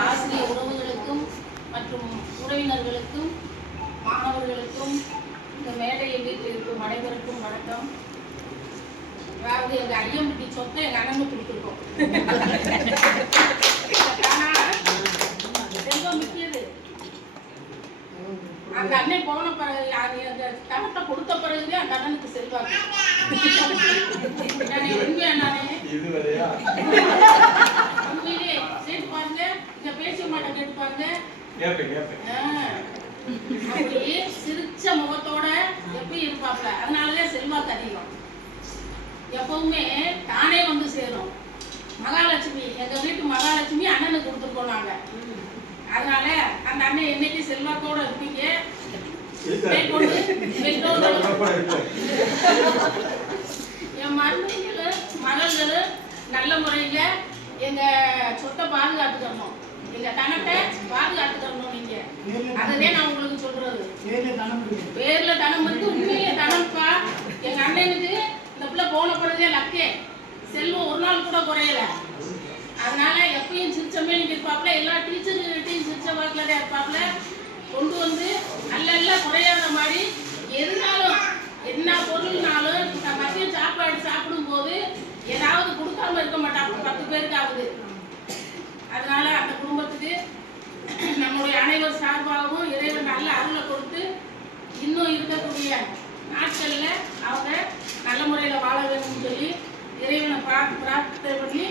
ஆசிரிய உறவுகளுக்கும் மற்றும் உறவினர்களுக்கும் மாணவர்களுக்கும் இந்த மேடையை வீட்டில் இருக்கும் அனைவருக்கும் வணக்கம். அதாவது எங்கள் ஐயம்பட்டி சொத்தை எங்கள் அண்ணனுக்கு கொடுத்துருக்கோம். செல்வம் முக்கியது. அந்த அண்ணன் போன பிறகு அந்த தனத்தை கொடுத்த பிறகுதான் அந்த அண்ணனுக்கு செல்வாங்க. உண்மையா நானே உண்மையிலே சேர்த்து பாருங்க. இங்க பேச மாட்டேன், கேட்டு பாருங்க. அப்படி சிரிச்ச முகத்தோட எப்படி இருப்பாப்ல. அதனாலதான் செல்வாக்கு அதிகம். எப்பவுமே தானே வந்து சேரும். மகாலட்சுமி, எங்க வீட்டு மகாலட்சுமி அண்ணனுக்கு கொடுத்துருக்கோம் நாங்க. அதனால அந்த அண்ணன் என்னைக்கு செல்வாக்கோட இருப்பீங்க. என் மருமகளும் மகள்களும் நல்ல முறையில எங்க சொத்தை பாதுகாத்துக்கணும், எங்க தனத்தை பாதுகாத்துக்கணும். நீங்க அதே நான் உங்களுக்கு சொல்றது. பேர்ல தனம் இருக்கு, உண்மையிலே தனம்ப்பா. எங்க அண்ணனுக்கு இந்த பிள்ளை போன பிறகு லக்கே செல்வம் ஒரு நாள் கூட குறையல. அதனால எப்பயும் சிரிச்சமே நீங்க இருப்பாப்ல. எல்லா டீச்சர்கிட்டையும் சிரிச்ச வாக்குல இருப்பாப்ல. கொண்டு வந்து நல்ல குறையாத மாதிரி எதுனாலும் என்ன பொருள்னாலும் மதியம் சாப்பாடு சாப்பிடும் போது ஏதாவது கொடுக்காம இருக்க மாட்டாங்க. 10 பேருக்கு ஆகுது. அதனால அந்த குடும்பத்துக்கு நம்முடைய அனைவர் சார்பாகவும் இறைவன் நல்ல அருளை கொடுத்து இன்னும் இருக்கக்கூடிய நாட்கள்ல அவங்க நல்ல முறையில் வாழ வேணும்னு சொல்லி இறைவனை பிரார்த்தனை பண்ணி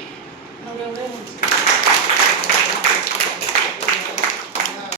நம்முடைய உரை முடிச்சு